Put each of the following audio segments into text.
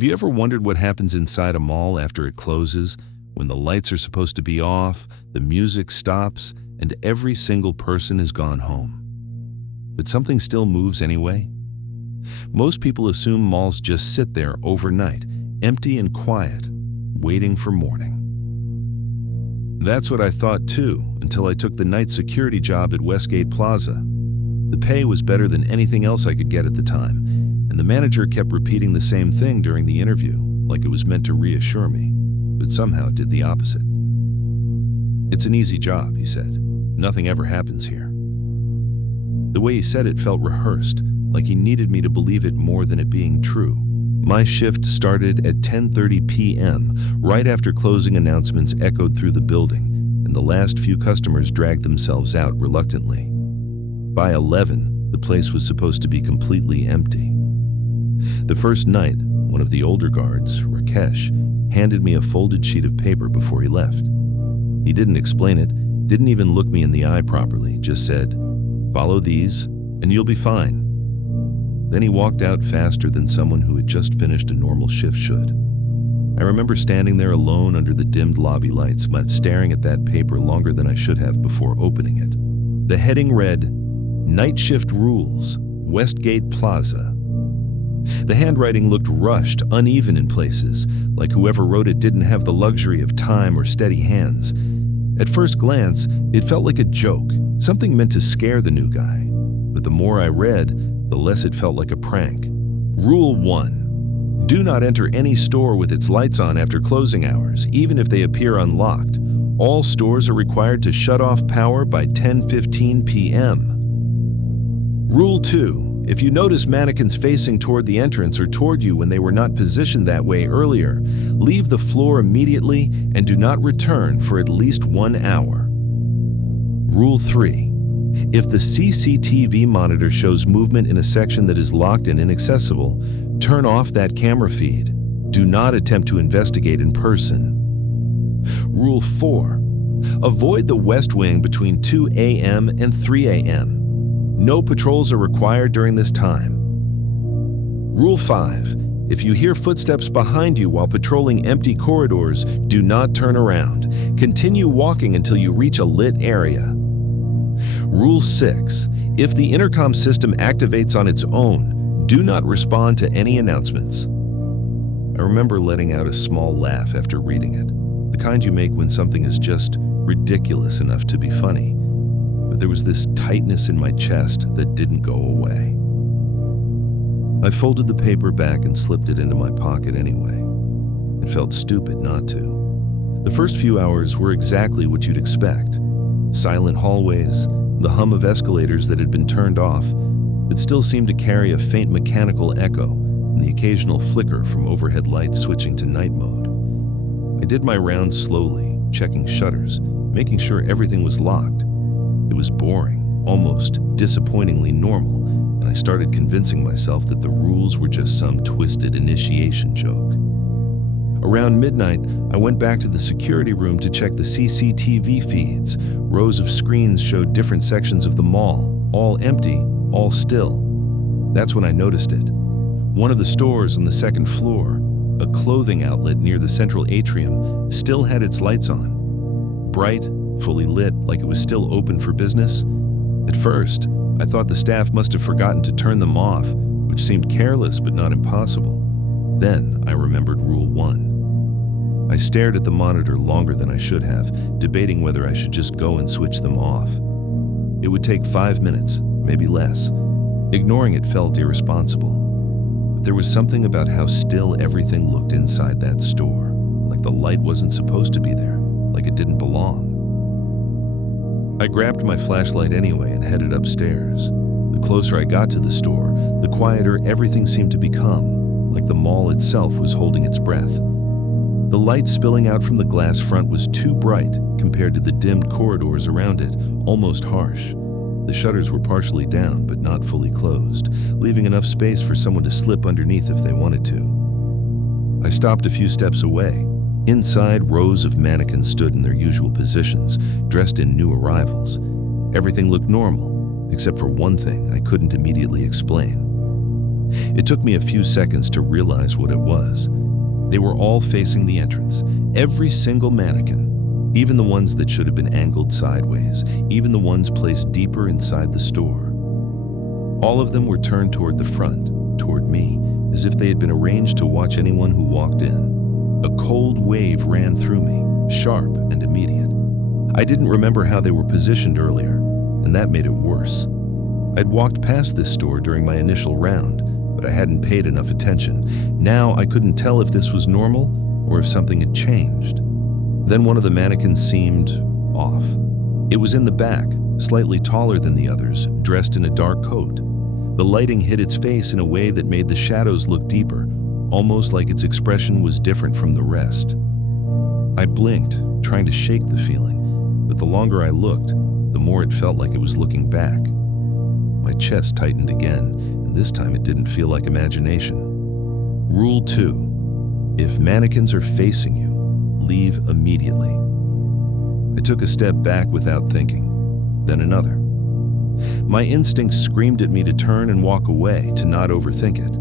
Have you ever wondered what happens inside a mall after it closes, when the lights are supposed to be off, the music stops, and every single person is gone home? But something still moves anyway? Most people assume malls just sit there overnight, empty and quiet, waiting for morning. That's what I thought too, until I took the night security job at Westgate Plaza. The pay was better than anything else I could get at the time, and the manager kept repeating the same thing during the interview, like it was meant to reassure me, but somehow it did the opposite. "It's an easy job," he said. "Nothing ever happens here." The way he said it felt rehearsed, like he needed me to believe it more than it being true. My shift started at 10:30 p.m., right after closing announcements echoed through the building, and the last few customers dragged themselves out reluctantly. By 11, the place was supposed to be completely empty. The first night, one of the older guards, Rakesh, handed me a folded sheet of paper before he left. He didn't explain it, didn't even look me in the eye properly, just said, "Follow these, and you'll be fine." Then he walked out faster than someone who had just finished a normal shift should. I remember standing there alone under the dimmed lobby lights, staring at that paper longer than I should have before opening it. The heading read, "Night Shift Rules, Westgate Plaza." The handwriting looked rushed, uneven in places, like whoever wrote it didn't have the luxury of time or steady hands. At first glance, it felt like a joke, something meant to scare the new guy. But the more I read, the less it felt like a prank. Rule 1. Do not enter any store with its lights on after closing hours, even if they appear unlocked. All stores are required to shut off power by 10:15 p.m. Rule 2. If you notice mannequins facing toward the entrance or toward you when they were not positioned that way earlier, leave the floor immediately and do not return for at least 1 hour. Rule 3. If the CCTV monitor shows movement in a section that is locked and inaccessible, turn off that camera feed. Do not attempt to investigate in person. Rule 4. Avoid the West Wing between 2 a.m. and 3 a.m. No patrols are required during this time. Rule 5. If you hear footsteps behind you while patrolling empty corridors, do not turn around. Continue walking until you reach a lit area. Rule 6. If the intercom system activates on its own, do not respond to any announcements. I remember letting out a small laugh after reading it, the kind you make when something is just ridiculous enough to be funny. But there was this tightness in my chest that didn't go away. I folded the paper back and slipped it into my pocket anyway. It felt stupid not to. The first few hours were exactly what you'd expect. Silent hallways, the hum of escalators that had been turned off, but still seemed to carry a faint mechanical echo, and the occasional flicker from overhead lights switching to night mode. I did my rounds slowly, checking shutters, making sure everything was locked. It was boring, almost disappointingly normal, and I started convincing myself that the rules were just some twisted initiation joke. Around midnight, I went back to the security room to check the CCTV feeds. Rows of screens showed different sections of the mall, all empty, all still. That's when I noticed it. One of the stores on the second floor, a clothing outlet near the central atrium, still had its lights on. Bright, fully lit, like it was still open for business. At first, I thought the staff must have forgotten to turn them off, which seemed careless but not impossible. Then I remembered Rule 1. I stared at the monitor longer than I should have, debating whether I should just go and switch them off. It would take 5 minutes, maybe less. Ignoring it felt irresponsible. But there was something about how still everything looked inside that store, like the light wasn't supposed to be there, like it didn't belong. I grabbed my flashlight anyway and headed upstairs. The closer I got to the store, the quieter everything seemed to become, like the mall itself was holding its breath. The light spilling out from the glass front was too bright compared to the dimmed corridors around it, almost harsh. The shutters were partially down but not fully closed, leaving enough space for someone to slip underneath if they wanted to. I stopped a few steps away. Inside, rows of mannequins stood in their usual positions, dressed in new arrivals. Everything looked normal, except for one thing I couldn't immediately explain. It took me a few seconds to realize what it was. They were all facing the entrance, every single mannequin, even the ones that should have been angled sideways, even the ones placed deeper inside the store. All of them were turned toward the front, toward me, as if they had been arranged to watch anyone who walked in. A cold wave ran through me, sharp and immediate. I didn't remember how they were positioned earlier, and that made it worse. I'd walked past this store during my initial round, but I hadn't paid enough attention. Now I couldn't tell if this was normal or if something had changed. Then one of the mannequins seemed off. It was in the back, slightly taller than the others, dressed in a dark coat. The lighting hit its face in a way that made the shadows look deeper, almost like its expression was different from the rest. I blinked, trying to shake the feeling, but the longer I looked, the more it felt like it was looking back. My chest tightened again, and this time it didn't feel like imagination. Rule 2. If mannequins are facing you, leave immediately. I took a step back without thinking, then another. My instinct screamed at me to turn and walk away, to not overthink it.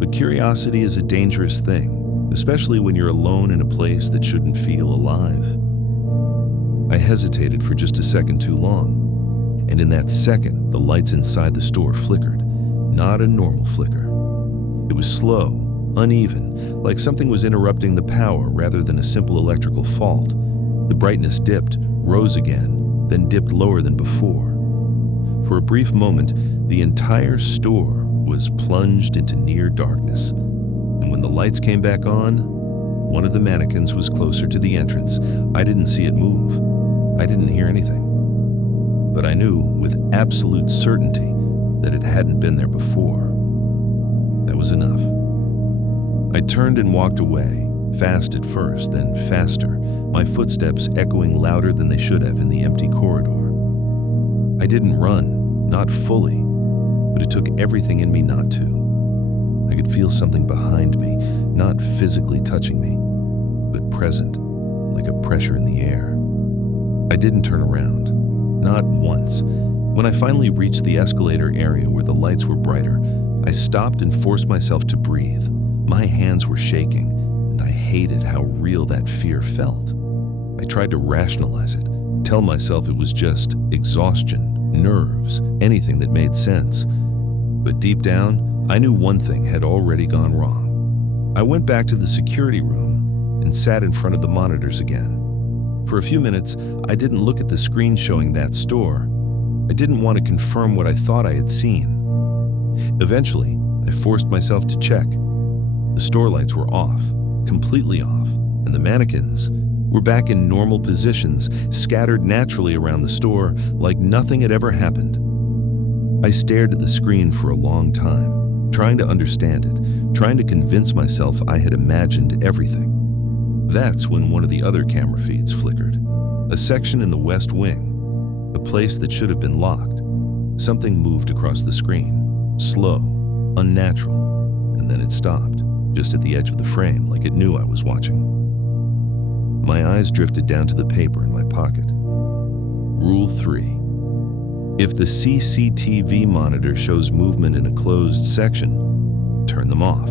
But curiosity is a dangerous thing, especially when you're alone in a place that shouldn't feel alive. I hesitated for just a second too long, and in that second, the lights inside the store flickered, not a normal flicker. It was slow, uneven, like something was interrupting the power rather than a simple electrical fault. The brightness dipped, rose again, then dipped lower than before. For a brief moment, the entire store was plunged into near darkness. And when the lights came back on, one of the mannequins was closer to the entrance. I didn't see it move. I didn't hear anything. But I knew with absolute certainty that it hadn't been there before. That was enough. I turned and walked away, fast at first, then faster, my footsteps echoing louder than they should have in the empty corridor. I didn't run, not fully, but it took everything in me not to. I could feel something behind me, not physically touching me, but present, like a pressure in the air. I didn't turn around, not once. When I finally reached the escalator area where the lights were brighter, I stopped and forced myself to breathe. My hands were shaking, and I hated how real that fear felt. I tried to rationalize it, tell myself it was just exhaustion, nerves, anything that made sense. But deep down, I knew one thing had already gone wrong. I went back to the security room and sat in front of the monitors again. For a few minutes, I didn't look at the screen showing that store. I didn't want to confirm what I thought I had seen. Eventually, I forced myself to check. The store lights were off, completely off, and the mannequins were back in normal positions, scattered naturally around the store like nothing had ever happened. I stared at the screen for a long time, trying to understand it, trying to convince myself I had imagined everything. That's when one of the other camera feeds flickered. A section in the West Wing, a place that should have been locked. Something moved across the screen, slow, unnatural, and then it stopped, just at the edge of the frame, like it knew I was watching. My eyes drifted down to the paper in my pocket. Rule 3. If the CCTV monitor shows movement in a closed section, turn them off.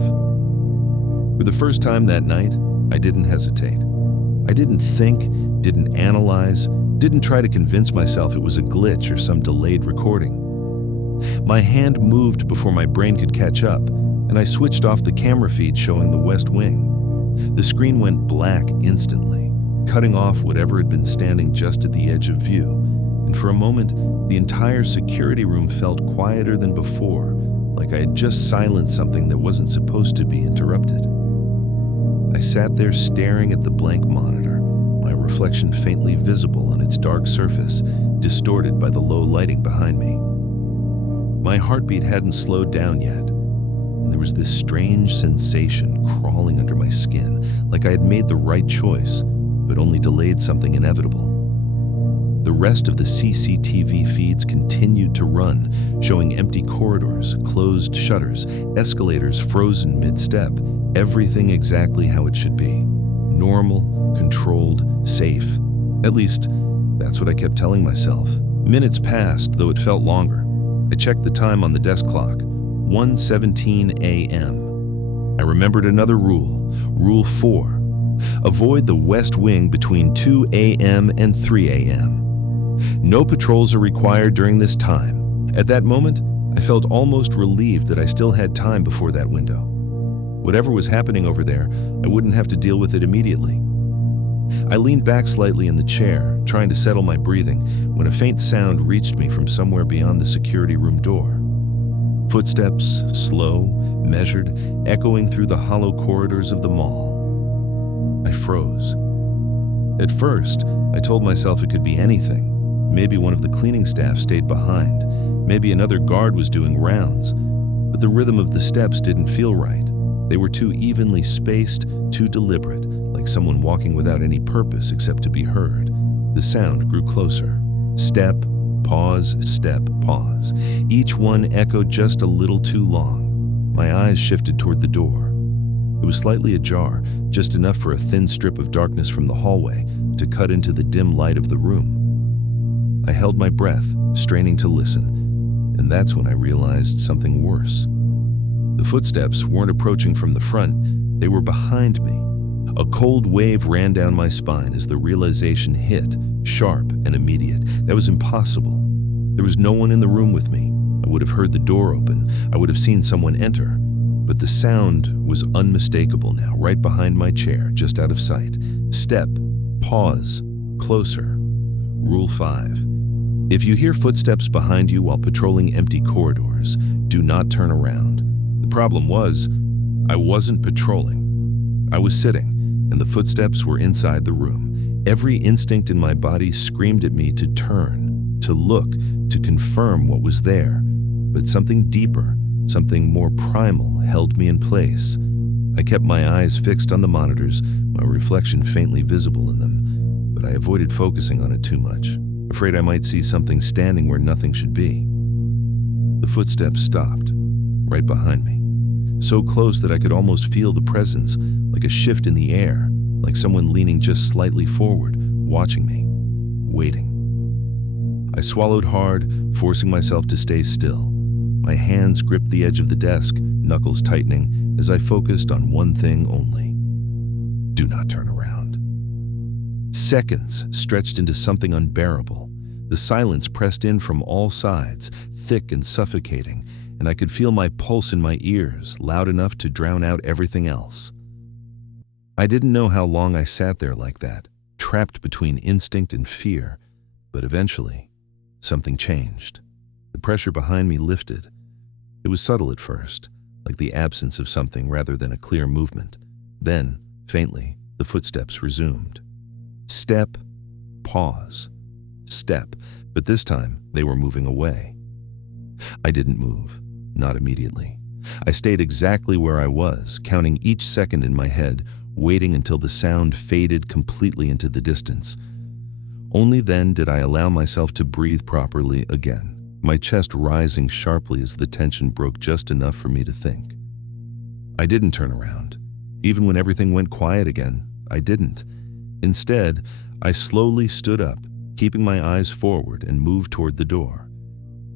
For the first time that night, I didn't hesitate. I didn't think, didn't analyze, didn't try to convince myself it was a glitch or some delayed recording. My hand moved before my brain could catch up, and I switched off the camera feed showing the West Wing. The screen went black instantly, cutting off whatever had been standing just at the edge of view, and for a moment, the entire security room felt quieter than before, like I had just silenced something that wasn't supposed to be interrupted. I sat there staring at the blank monitor, my reflection faintly visible on its dark surface, distorted by the low lighting behind me. My heartbeat hadn't slowed down yet, and there was this strange sensation crawling under my skin, like I had made the right choice, but only delayed something inevitable. The rest of the CCTV feeds continued to run, showing empty corridors, closed shutters, escalators frozen mid-step, everything exactly how it should be. Normal, controlled, safe. At least, that's what I kept telling myself. Minutes passed, though it felt longer. I checked the time on the desk clock. 1:17 a.m. I remembered another rule, Rule 4. Avoid the west wing between 2 a.m. and 3 a.m. No patrols are required during this time. At that moment, I felt almost relieved that I still had time before that window. Whatever was happening over there, I wouldn't have to deal with it immediately. I leaned back slightly in the chair, trying to settle my breathing, when a faint sound reached me from somewhere beyond the security room door. Footsteps, slow, measured, echoing through the hollow corridors of the mall. I froze. At first, I told myself it could be anything. Maybe one of the cleaning staff stayed behind. Maybe another guard was doing rounds. But the rhythm of the steps didn't feel right. They were too evenly spaced, too deliberate, like someone walking without any purpose except to be heard. The sound grew closer. Step, pause, step, pause. Each one echoed just a little too long. My eyes shifted toward the door. It was slightly ajar, just enough for a thin strip of darkness from the hallway to cut into the dim light of the room. I held my breath, straining to listen, and that's when I realized something worse. The footsteps weren't approaching from the front, they were behind me. A cold wave ran down my spine as the realization hit, sharp and immediate. That was impossible. There was no one in the room with me. I would have heard the door open. I would have seen someone enter. But the sound was unmistakable now, right behind my chair, just out of sight. Step, pause, closer. Rule 5. If you hear footsteps behind you while patrolling empty corridors, do not turn around. The problem was, I wasn't patrolling. I was sitting, and the footsteps were inside the room. Every instinct in my body screamed at me to turn, to look, to confirm what was there. But something deeper, something more primal held me in place. I kept my eyes fixed on the monitors, my reflection faintly visible in them, but I avoided focusing on it too much, afraid I might see something standing where nothing should be. The footsteps stopped, right behind me, so close that I could almost feel the presence, like a shift in the air, like someone leaning just slightly forward, watching me, waiting. I swallowed hard, forcing myself to stay still. My hands gripped the edge of the desk, knuckles tightening, as I focused on one thing only. Do not turn around. Seconds stretched into something unbearable. The silence pressed in from all sides, thick and suffocating, and I could feel my pulse in my ears, loud enough to drown out everything else. I didn't know how long I sat there like that, trapped between instinct and fear, but eventually, something changed. The pressure behind me lifted. It was subtle at first, like the absence of something rather than a clear movement. Then, faintly, the footsteps resumed. Step, pause, step, but this time they were moving away. I didn't move, not immediately. I stayed exactly where I was, counting each second in my head, waiting until the sound faded completely into the distance. Only then did I allow myself to breathe properly again, my chest rising sharply as the tension broke just enough for me to think. I didn't turn around. Even when everything went quiet again, I didn't. Instead, I slowly stood up, keeping my eyes forward, and moved toward the door.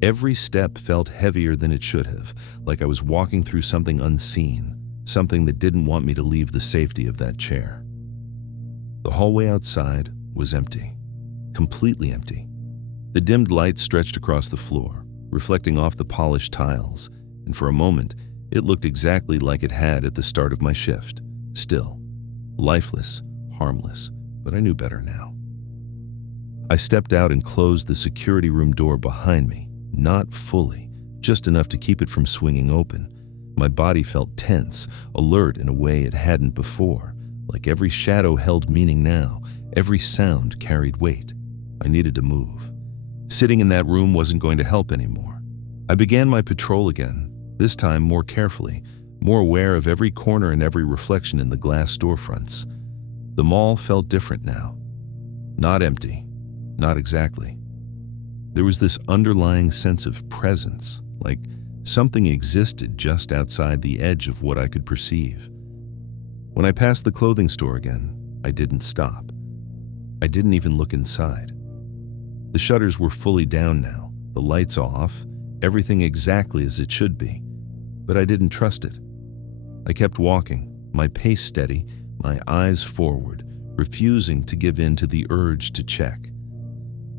Every step felt heavier than it should have, like I was walking through something unseen, something that didn't want me to leave the safety of that chair. The hallway outside was empty, completely empty. The dimmed light stretched across the floor, reflecting off the polished tiles, and for a moment, it looked exactly like it had at the start of my shift. Still, lifeless, harmless, but I knew better now. I stepped out and closed the security room door behind me. Not fully, just enough to keep it from swinging open. My body felt tense, alert in a way it hadn't before, like every shadow held meaning now, every sound carried weight. I needed to move. Sitting in that room wasn't going to help anymore. I began my patrol again, this time more carefully, more aware of every corner and every reflection in the glass storefronts. The mall felt different now. Not empty, not exactly. There was this underlying sense of presence, like something existed just outside the edge of what I could perceive. When I passed the clothing store again, I didn't stop. I didn't even look inside. The shutters were fully down now, the lights off, everything exactly as it should be. but I didn't trust it. I kept walking, my pace steady, my eyes forward, refusing to give in to the urge to check.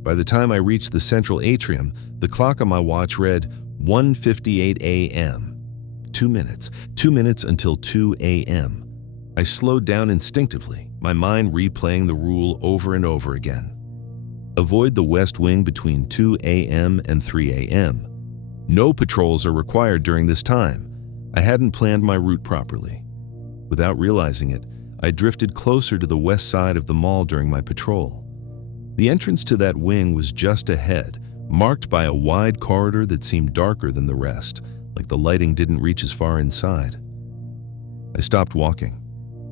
By the time I reached the central atrium, the clock on my watch read 1:58 a.m. 2 minutes until 2 a.m. I slowed down instinctively, my mind replaying the rule over and over again. Avoid the West Wing between 2 a.m. and 3 a.m. No patrols are required during this time. I hadn't planned my route properly. Without realizing it, I drifted closer to the west side of the mall during my patrol. The entrance to that wing was just ahead, marked by a wide corridor that seemed darker than the rest, like the lighting didn't reach as far inside. I stopped walking.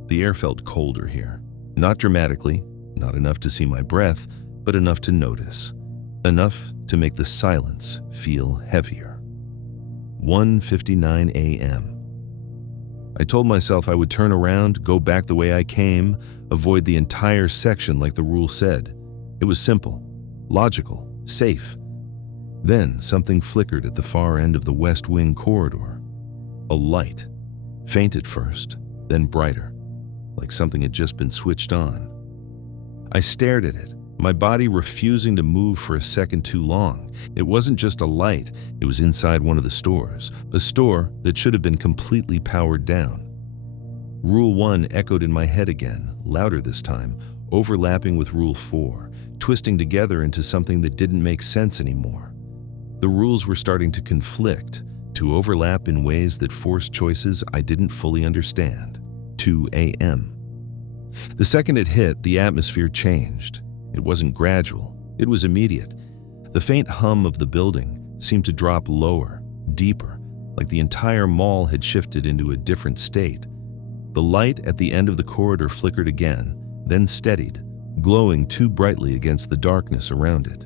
The air felt colder here. Not dramatically, not enough to see my breath, but enough to notice. Enough to make the silence feel heavier. 1:59 a.m. I told myself I would turn around, go back the way I came, avoid the entire section like the rule said. It was simple, logical, safe. Then something flickered at the far end of the West Wing corridor. A light, faint at first, then brighter, like something had just been switched on. I stared at it, my body refusing to move for a second too long. It wasn't just a light, it was inside one of the stores, a store that should have been completely powered down. Rule 1 echoed in my head again, louder this time, overlapping with Rule 4, twisting together into something that didn't make sense anymore. The rules were starting to conflict, to overlap in ways that forced choices I didn't fully understand. 2 a.m. The second it hit, the atmosphere changed. It wasn't gradual, it was immediate. The faint hum of the building seemed to drop lower, deeper, like the entire mall had shifted into a different state. The light at the end of the corridor flickered again, then steadied, glowing too brightly against the darkness around it.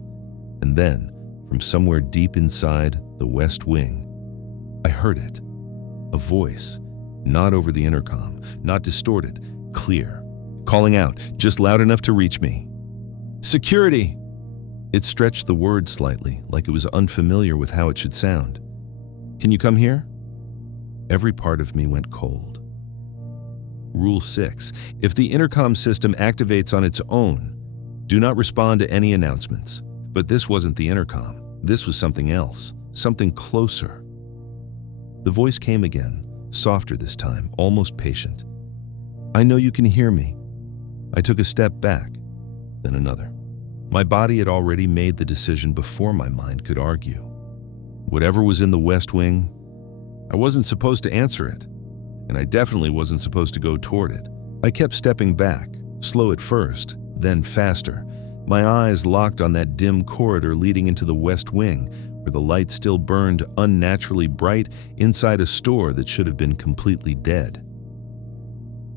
And then, from somewhere deep inside the West Wing, I heard it. A voice, not over the intercom, not distorted, clear, calling out, just loud enough to reach me. "Security!" It stretched the word slightly, like it was unfamiliar with how it should sound. "Can you come here?" Every part of me went cold. Rule 6. If the intercom system activates on its own, do not respond to any announcements. But this wasn't the intercom. This was something else, something closer. The voice came again, softer this time, almost patient. "I know you can hear me." I took a step back, then another. My body had already made the decision before my mind could argue. Whatever was in the West Wing, I wasn't supposed to answer it, and I definitely wasn't supposed to go toward it. I kept stepping back, slow at first, then faster. My eyes locked on that dim corridor leading into the West Wing, where the light still burned unnaturally bright inside a store that should have been completely dead.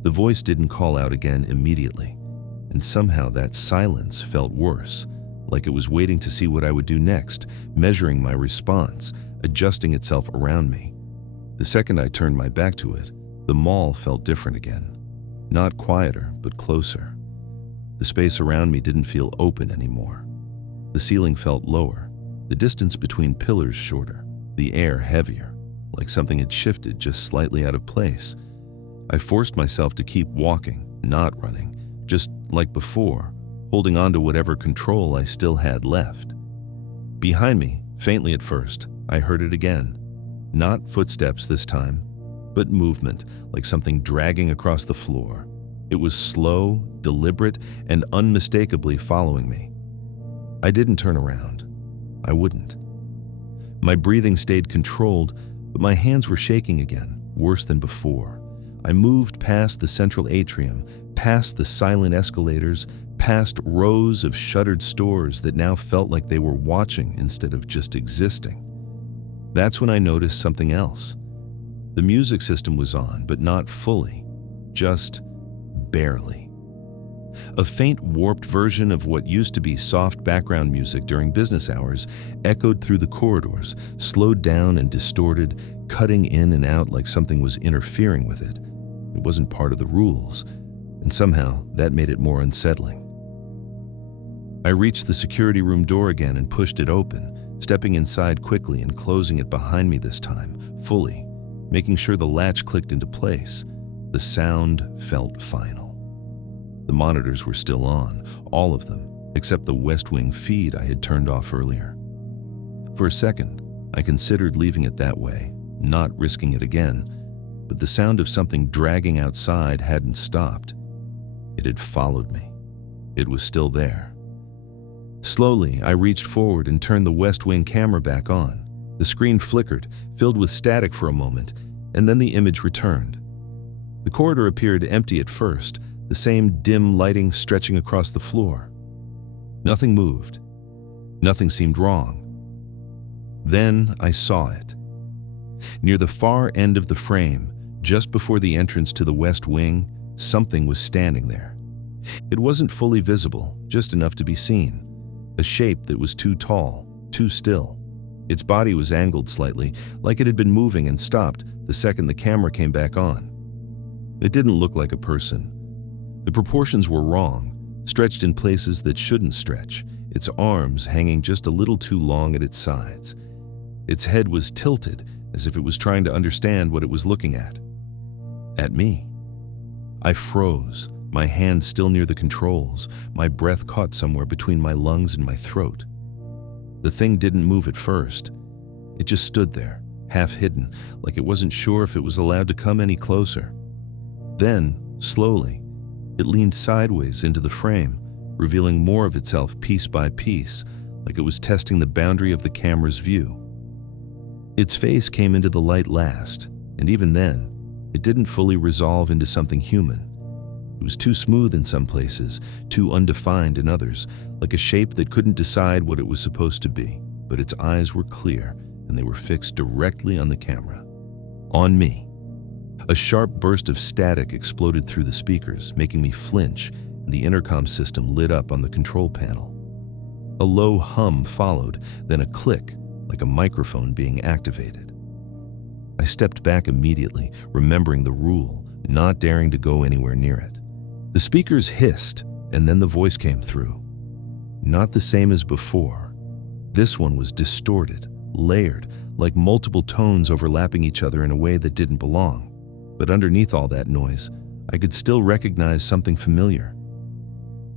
The voice didn't call out again immediately, and somehow that silence felt worse, like it was waiting to see what I would do next, measuring my response, adjusting itself around me. The second I turned my back to it, the mall felt different again. Not quieter, but closer. The space around me didn't feel open anymore. The ceiling felt lower, the distance between pillars shorter, the air heavier, like something had shifted just slightly out of place. I forced myself to keep walking, not running, just like before, holding on to whatever control I still had left. Behind me, faintly at first, I heard it again. Not footsteps this time, but movement, like something dragging across the floor. It was slow, deliberate, and unmistakably following me. I didn't turn around. I wouldn't. My breathing stayed controlled, but my hands were shaking again, worse than before. I moved past the central atrium, past the silent escalators, past rows of shuttered stores that now felt like they were watching instead of just existing. That's when I noticed something else. The music system was on, but not fully, just barely. A faint, warped version of what used to be soft background music during business hours echoed through the corridors, slowed down and distorted, cutting in and out like something was interfering with it. It wasn't part of the rules, and somehow that made it more unsettling. I reached the security room door again and pushed it open, stepping inside quickly and closing it behind me this time, fully. making sure the latch clicked into place. The sound felt final. The monitors were still on, all of them, except the West Wing feed I had turned off earlier. For a second, I considered leaving it that way, not risking it again, but the sound of something dragging outside hadn't stopped. It had followed me. It was still there. Slowly, I reached forward and turned the West Wing camera back on. The screen flickered, filled with static for a moment, and then the image returned. The corridor appeared empty at first, the same dim lighting stretching across the floor. Nothing moved. Nothing seemed wrong. Then I saw it. Near the far end of the frame, just before the entrance to the West Wing, something was standing there. It wasn't fully visible, just enough to be seen. A shape that was too tall, too still. Its body was angled slightly, like it had been moving and stopped the second the camera came back on. It didn't look like a person. The proportions were wrong, stretched in places that shouldn't stretch, its arms hanging just a little too long at its sides. Its head was tilted, as if it was trying to understand what it was looking at. At me. I froze, my hand still near the controls, my breath caught somewhere between my lungs and my throat. The thing didn't move at first. It just stood there, half hidden, like it wasn't sure if it was allowed to come any closer. Then, slowly, it leaned sideways into the frame, revealing more of itself piece by piece, like it was testing the boundary of the camera's view. Its face came into the light last, and even then, it didn't fully resolve into something human. It was too smooth in some places, too undefined in others, like a shape that couldn't decide what it was supposed to be, but its eyes were clear, and they were fixed directly on the camera. On me. A sharp burst of static exploded through the speakers, making me flinch, and the intercom system lit up on the control panel. A low hum followed, then a click, like a microphone being activated. I stepped back immediately, remembering the rule, not daring to go anywhere near it. The speakers hissed, and then the voice came through. Not the same as before. This one was distorted, layered, like multiple tones overlapping each other in a way that didn't belong. But underneath all that noise, I could still recognize something familiar.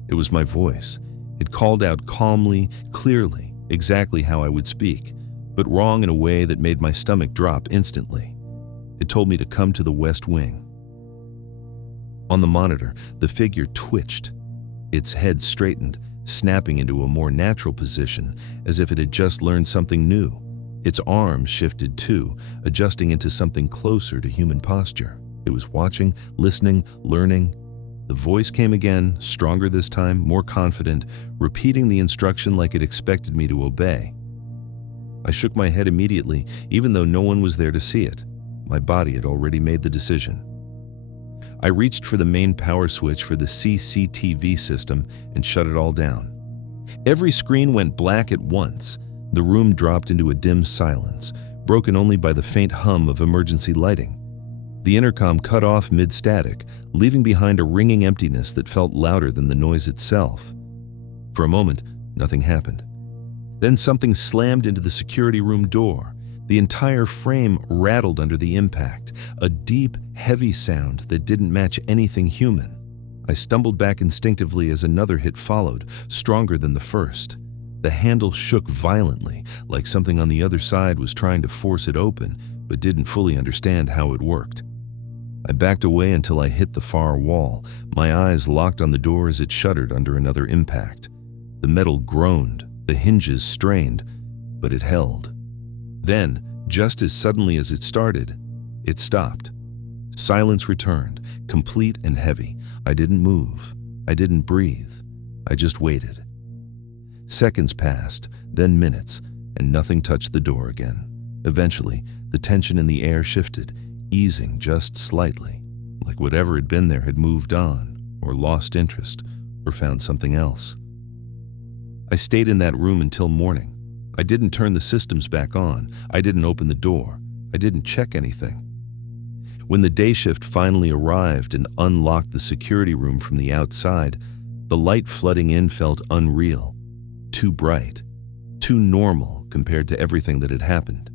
It was my voice. It called out calmly, clearly, exactly how I would speak, but wrong in a way that made my stomach drop instantly. It told me to come to the West Wing. On the monitor, the figure twitched. Its head straightened, snapping into a more natural position, as if it had just learned something new. Its arms shifted too, adjusting into something closer to human posture. It was watching, listening, learning. The voice came again, stronger this time, more confident, repeating the instruction like it expected me to obey. I shook my head immediately, even though no one was there to see it. My body had already made the decision. I reached for the main power switch for the CCTV system and shut it all down. Every screen went black at once. The room dropped into a dim silence, broken only by the faint hum of emergency lighting. The intercom cut off mid-static, leaving behind a ringing emptiness that felt louder than the noise itself. For a moment, nothing happened. Then something slammed into the security room door. The entire frame rattled under the impact, a deep, heavy sound that didn't match anything human. I stumbled back instinctively as another hit followed, stronger than the first. The handle shook violently, like something on the other side was trying to force it open, but didn't fully understand how it worked. I backed away until I hit the far wall, my eyes locked on the door as it shuddered under another impact. The metal groaned, the hinges strained, but it held. Then, just as suddenly as it started, it stopped. Silence returned, complete and heavy. I didn't move. I didn't breathe. I just waited. Seconds passed, then minutes, and nothing touched the door again. Eventually, the tension in the air shifted, easing just slightly, like whatever had been there had moved on, or lost interest, or found something else. I stayed in that room until morning. I didn't turn the systems back on. I didn't open the door. I didn't check anything. When the day shift finally arrived and unlocked the security room from the outside, the light flooding in felt unreal. Too bright, too normal compared to everything that had happened.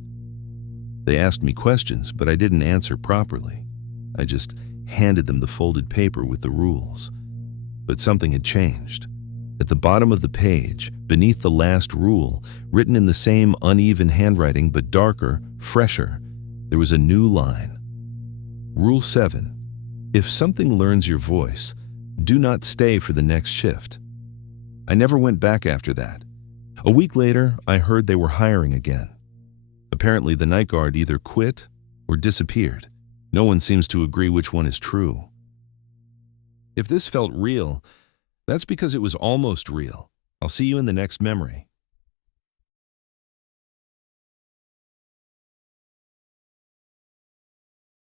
They asked me questions, but I didn't answer properly. I just handed them the folded paper with the rules. But something had changed. At the bottom of the page, beneath the last rule, written in the same uneven handwriting but darker, fresher, there was a new line. Rule 7. If something learns your voice, do not stay for the next shift. I never went back after that. A week later, I heard they were hiring again. Apparently, the night guard either quit or disappeared. No one seems to agree which one is true. If this felt real, that's because it was almost real. I'll see you in the next memory.